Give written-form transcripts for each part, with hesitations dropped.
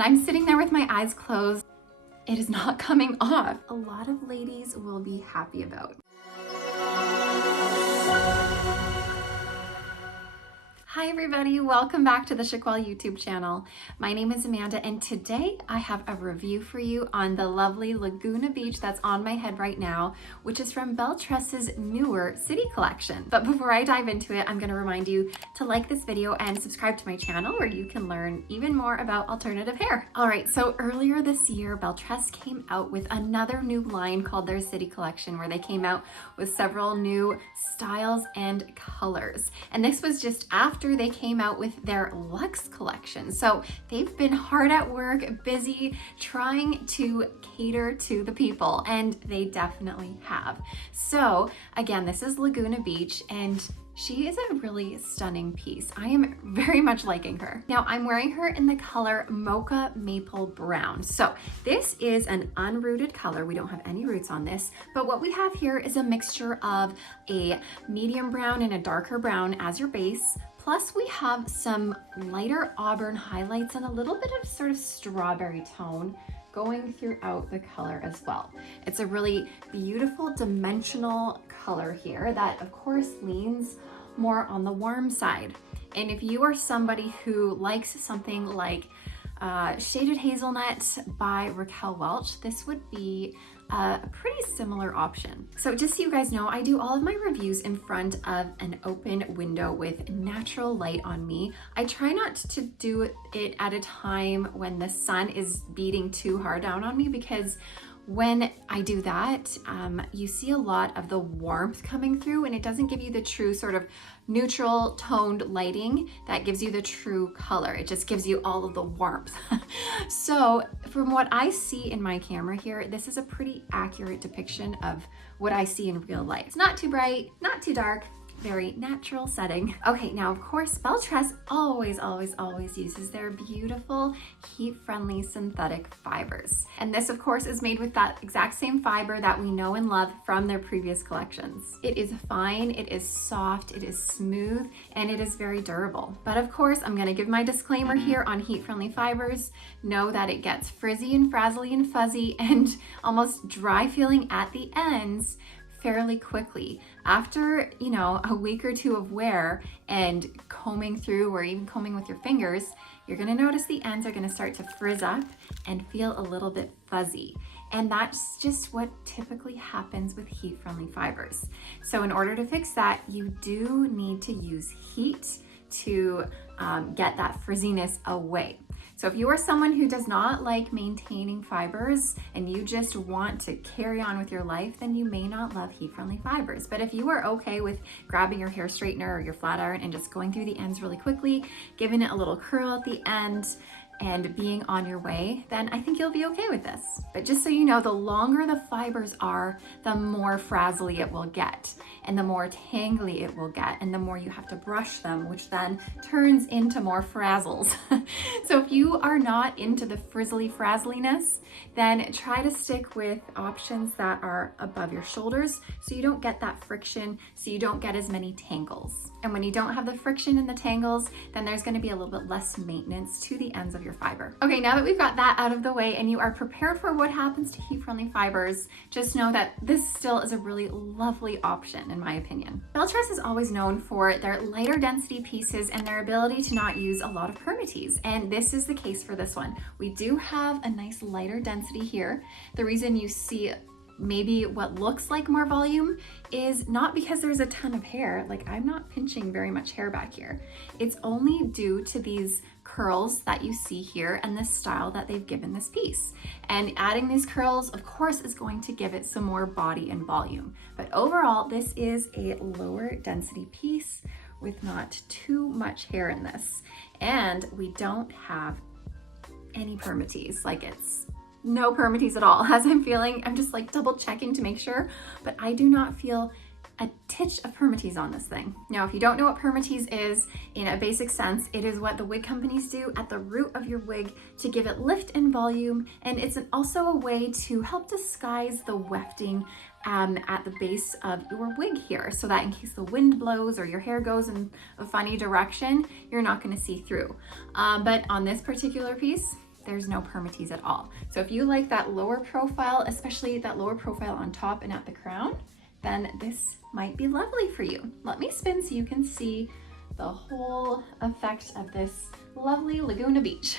and I'm sitting there with my eyes closed. It is not coming off. A lot of ladies will be happy about. Hi everybody, welcome back to the Chiquel YouTube channel. My name is Amanda and today I have a review for you on the lovely Laguna Beach that's on my head right now, which is from Belle Tress's newer city collection. But before I dive into it, I'm going to remind you to like this video and subscribe to my channel where you can learn even more about alternative hair. Alright, so earlier this year, Belle Tress came out with another new line called their city collection, where they came out with several new styles and colors. And this was just after they came out with their Luxe collection. So they've been hard at work, busy, trying to cater to the people, and they definitely have. So again, this is Laguna Beach, and she is a really stunning piece. I am very much liking her. Now I'm wearing her in the color Mocha Maple Brown. So this is an unrooted color. We don't have any roots on this, but what we have here is a mixture of a medium brown and a darker brown as your base. Plus we have some lighter auburn highlights and a little bit of sort of strawberry tone going throughout the color as well. It's a really beautiful dimensional color here that of course leans more on the warm side. And if you are somebody who likes something like Shaded Hazelnut by Raquel Welch, this would be a pretty similar option. So just so you guys know, I do all of my reviews in front of an open window with natural light on me. I try not to do it at a time when the sun is beating too hard down on me, because when I do that, you see a lot of the warmth coming through, and it doesn't give you the true sort of neutral toned lighting that gives you the true color. It just gives you all of the warmth. So from what I see in my camera here, this is a pretty accurate depiction of what I see in real life. It's not too bright, not too dark, very natural setting. Okay, now of course, Belle Tress always uses their beautiful heat-friendly synthetic fibers. And this of course is made with that exact same fiber that we know and love from their previous collections. It is fine, it is soft, it is smooth, and it is very durable. But of course, I'm gonna give my disclaimer here on heat-friendly fibers. Know that it gets frizzy and frazzly and fuzzy and almost dry feeling at the ends fairly quickly. After, you know, a week or two of wear and combing through, or even combing with your fingers, you're gonna notice the ends are gonna start to frizz up and feel a little bit fuzzy. And that's just what typically happens with heat-friendly fibers. So in order to fix that, you do need to use heat to get that frizziness away. So if you are someone who does not like maintaining fibers and you just want to carry on with your life, then you may not love heat-friendly fibers. But if you are okay with grabbing your hair straightener or your flat iron and just going through the ends really quickly, giving it a little curl at the end, and being on your way, then I think you'll be okay with this. But just so you know, the longer the fibers are, the more frazzly it will get, and the more tangly it will get, and the more you have to brush them, which then turns into more frazzles. So if you are not into the frizzly frazzliness, then try to stick with options that are above your shoulders so you don't get that friction, so you don't get as many tangles. And when you don't have the friction and the tangles, then there's gonna be a little bit less maintenance to the ends of your fiber. Okay, now that we've got that out of the way and you are prepared for what happens to heat-friendly fibers, just know that this still is a really lovely option in my opinion. Belle Tress is always known for their lighter density pieces and their ability to not use a lot of permatease, and this is the case for this one. We do have a nice lighter density here. The reason you see maybe what looks like more volume is not because there's a ton of hair. Like, I'm not pinching very much hair back here. It's only due to these curls that you see here and the style that they've given this piece. And adding these curls, of course, is going to give it some more body and volume. But overall, this is a lower density piece with not too much hair in this. And we don't have any permatease. Like, it's no permatease at all. As I'm feeling, I'm just like double checking to make sure, but I do not feel a titch of permatease on this thing. Now, if you don't know what permatease is, in a basic sense, it is what the wig companies do at the root of your wig to give it lift and volume, and it's also a way to help disguise the wefting at the base of your wig here, so that in case the wind blows or your hair goes in a funny direction, you're not going to see through. But on this particular piece, there's no permatease at all. So if you like that lower profile, especially that lower profile on top and at the crown, then this might be lovely for you. Let me spin so you can see the whole effect of this lovely Laguna Beach.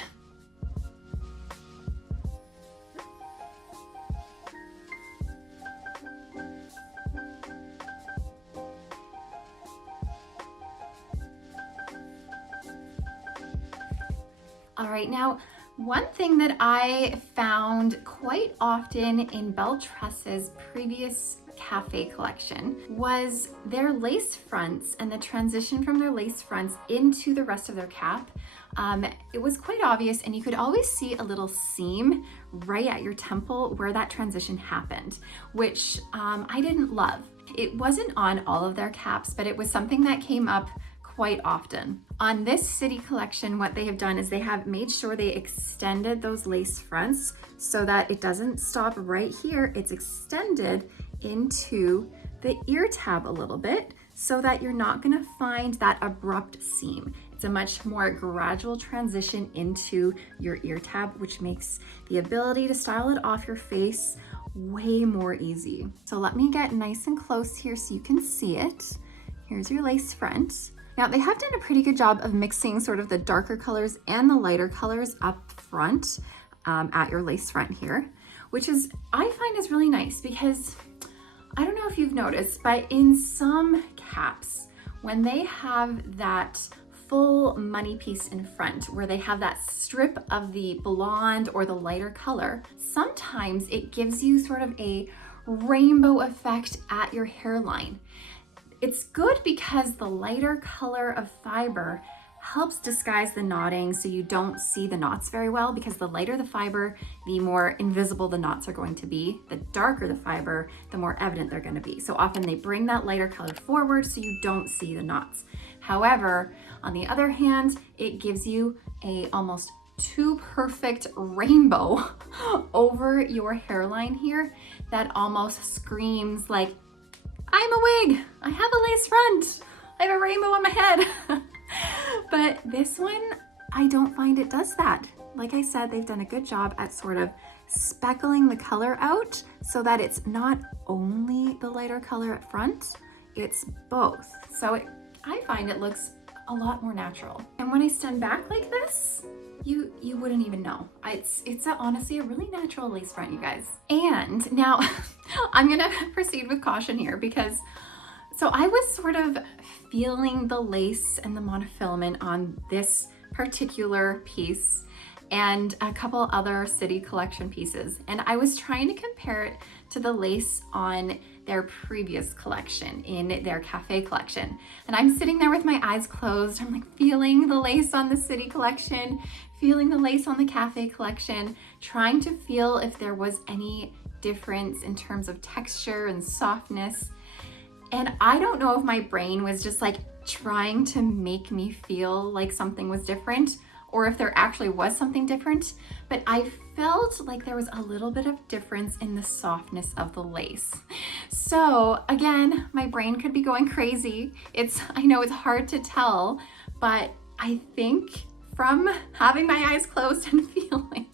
All right, now one thing that I found quite often in Belle Tress's previous cafe collection was their lace fronts and the transition from their lace fronts into the rest of their cap. It was quite obvious, and you could always see a little seam right at your temple where that transition happened, which I didn't love. It wasn't on all of their caps, but it was something that came up quite often. On this city collection, what they have done is they have made sure they extended those lace fronts so that it doesn't stop right here. It's extended into the ear tab a little bit so that you're not going to find that abrupt seam. It's a much more gradual transition into your ear tab, which makes the ability to style it off your face way more easy. So let me get nice and close here so you can see it. Here's your lace front. Now they have done a pretty good job of mixing sort of the darker colors and the lighter colors up front at your lace front here, which is, I find is really nice because I don't know if you've noticed, but in some caps, when they have that full money piece in front where they have that strip of the blonde or the lighter color, sometimes it gives you sort of a rainbow effect at your hairline. It's good because the lighter color of fiber helps disguise the knotting so you don't see the knots very well, because the lighter the fiber, the more invisible the knots are going to be. The darker the fiber, the more evident they're going to be. So often they bring that lighter color forward so you don't see the knots. However, on the other hand, it gives you a almost too perfect rainbow over your hairline here that almost screams like, I'm a wig, I have a lace front, I have a rainbow on my head. But this one, I don't find it does that. Like I said, they've done a good job at sort of speckling the color out so that it's not only the lighter color at front, it's both. So I find it looks a lot more natural. And when I stand back like this, you wouldn't even know. It's honestly a really natural lace front, you guys. And now I'm gonna proceed with caution here because so I was sort of feeling the lace and the monofilament on this particular piece and a couple other city collection pieces. And I was trying to compare it to the lace on their previous collection in their cafe collection. And I'm sitting there with my eyes closed. I'm like feeling the lace on the city collection, feeling the lace on the cafe collection, trying to feel if there was any difference in terms of texture and softness. And I don't know if my brain was just like trying to make me feel like something was different or if there actually was something different, but I felt like there was a little bit of difference in the softness of the lace. So again, my brain could be going crazy. I know it's hard to tell, but I think from having my eyes closed and feeling,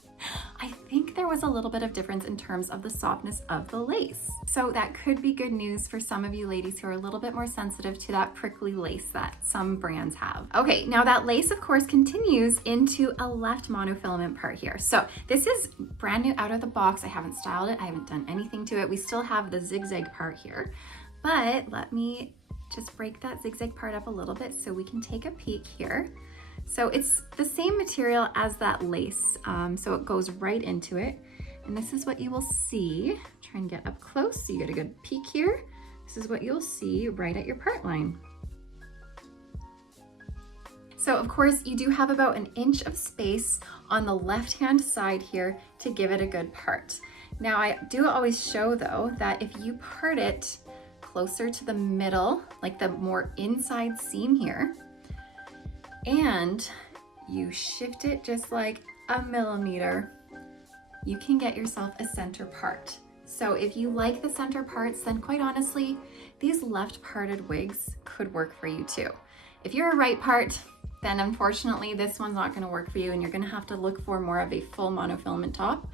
I think there was a little bit of difference in terms of the softness of the lace. So that could be good news for some of you ladies who are a little bit more sensitive to that prickly lace that some brands have. Okay, now that lace of course continues into a left monofilament part here. So this is brand new out of the box. I haven't styled it. I haven't done anything to it. We still have the zigzag part here, but let me just break that zigzag part up a little bit so we can take a peek here. So it's the same material as that lace, so it goes right into it. And this is what you will see. Try and get up close so you get a good peek here. This is what you'll see right at your part line. So of course you do have about an inch of space on the left-hand side here to give it a good part. Now I do always show though that if you part it closer to the middle, like the more inside seam here, and you shift it just like a millimeter, you can get yourself a center part. So if you like the center parts, then quite honestly, these left parted wigs could work for you too. If you're a right part, then unfortunately this one's not gonna work for you and you're gonna have to look for more of a full monofilament top.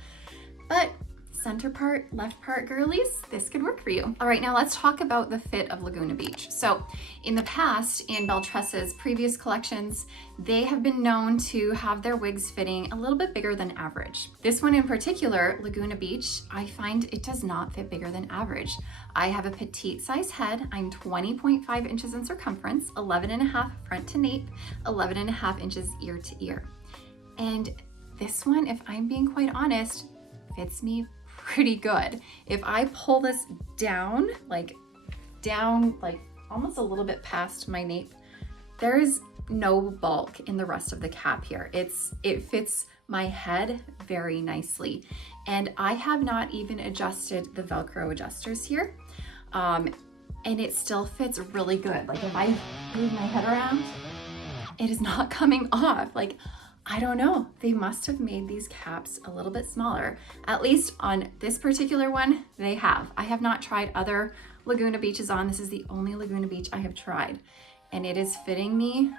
But center part, left part girlies, this could work for you. All right, now let's talk about the fit of Laguna Beach. So in the past, in Belle Tress's previous collections, they have been known to have their wigs fitting a little bit bigger than average. This one in particular, Laguna Beach, I find it does not fit bigger than average. I have a petite size head. I'm 20.5 inches in circumference, 11.5 front to nape, 11.5 inches ear to ear. And this one, if I'm being quite honest, fits me pretty good. If I pull this down almost a little bit past my nape, there is no bulk in the rest of the cap here. It fits my head very nicely. And I have not even adjusted the Velcro adjusters here. And it still fits really good. Like if I move my head around, it is not coming off. Like, I don't know, they must have made these caps a little bit smaller. At least on this particular one, they have. I have not tried other Laguna Beaches on. This is the only Laguna Beach I have tried, and it is fitting me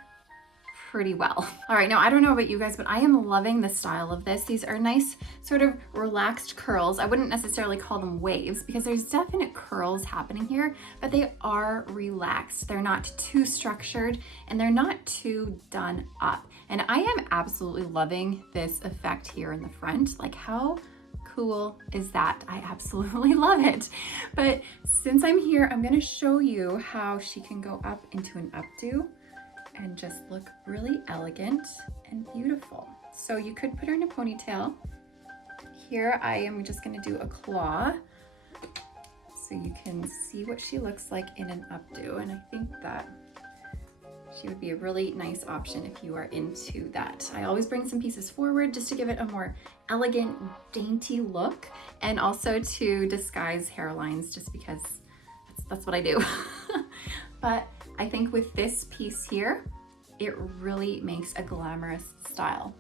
pretty well. All right, now I don't know about you guys, but I am loving the style of this. These are nice sort of relaxed curls. I wouldn't necessarily call them waves because there's definite curls happening here, but they are relaxed. They're not too structured and they're not too done up. And I am absolutely loving this effect here in the front. Like, how cool is that? I absolutely love it. But since I'm here, I'm gonna show you how she can go up into an updo and just look really elegant and beautiful. So you could put her in a ponytail. Here I am just gonna do a claw so you can see what she looks like in an updo. And I think that she would be a really nice option if you are into that. I always bring some pieces forward just to give it a more elegant, dainty look, and also to disguise hairlines just because that's what I do. But I think with this piece here, it really makes a glamorous style.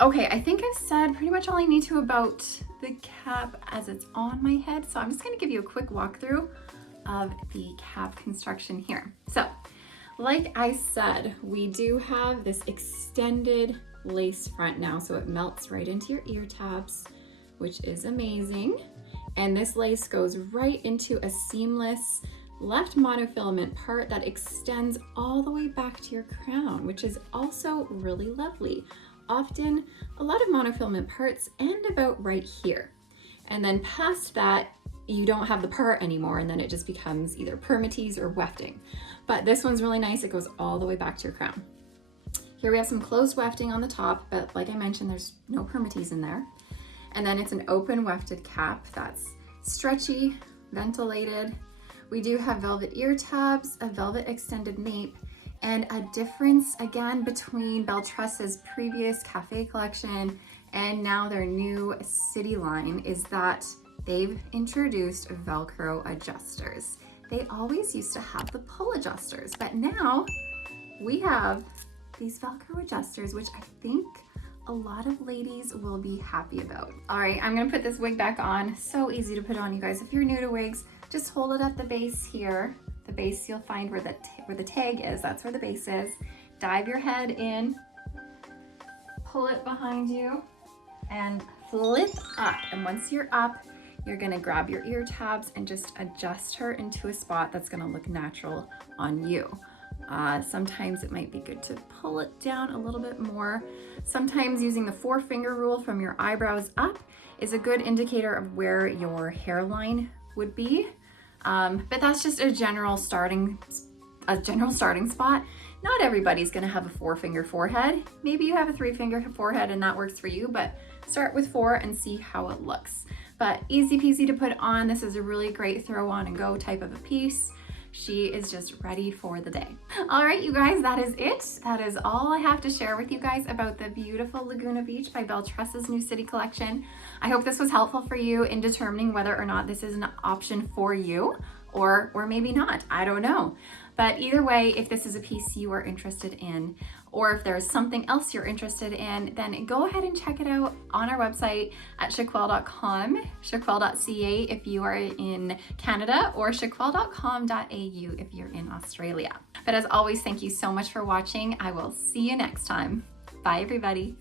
Okay, I think I've said pretty much all I need to about the cap as it's on my head. So I'm just gonna give you a quick walkthrough of the cap construction here. So, like I said, we do have this extended lace front now, so it melts right into your ear tabs, which is amazing. And this lace goes right into a seamless left monofilament part that extends all the way back to your crown, which is also really lovely. Often a lot of monofilament parts end about right here. And then past that, you don't have the part anymore, and then it just becomes either permatease or wefting. But this one's really nice. It goes all the way back to your crown. Here we have some closed wefting on the top, but like I mentioned, there's no permatease in there. And then it's an open wefted cap that's stretchy, ventilated. We do have velvet ear tabs, a velvet extended nape, and a difference again between Belle Tress's previous cafe collection and now their new city line is that they've introduced Velcro adjusters. They always used to have the pull adjusters, but now we have these Velcro adjusters, which I think a lot of ladies will be happy about. All right, I'm gonna put this wig back on. So easy to put on, you guys. If you're new to wigs, just hold it at the base here. The base you'll find where the tag is, that's where the base is. Dive your head in, pull it behind you, and flip up. And once you're up, you're gonna grab your ear tabs and just adjust her into a spot that's gonna look natural on you. Sometimes it might be good to pull it down a little bit more. Sometimes using the 4-finger rule from your eyebrows up is a good indicator of where your hairline would be. But that's just a general starting spot. Not everybody's gonna have a 4-finger forehead. Maybe you have a 3-finger forehead and that works for you, but start with 4 and see how it looks. But easy peasy to put on. This is a really great throw on and go type of a piece. She is just ready for the day. All right, you guys, that is it. That is all I have to share with you guys about the beautiful Laguna Beach by Belle Tress's new city collection. I hope this was helpful for you in determining whether or not this is an option for you, or maybe not, I don't know. But either way, if this is a piece you are interested in, or if there's something else you're interested in, then go ahead and check it out on our website at chiquel.com, chiquel.ca if you are in Canada, or chiquel.com.au if you're in Australia. But as always, thank you so much for watching. I will see you next time. Bye, everybody.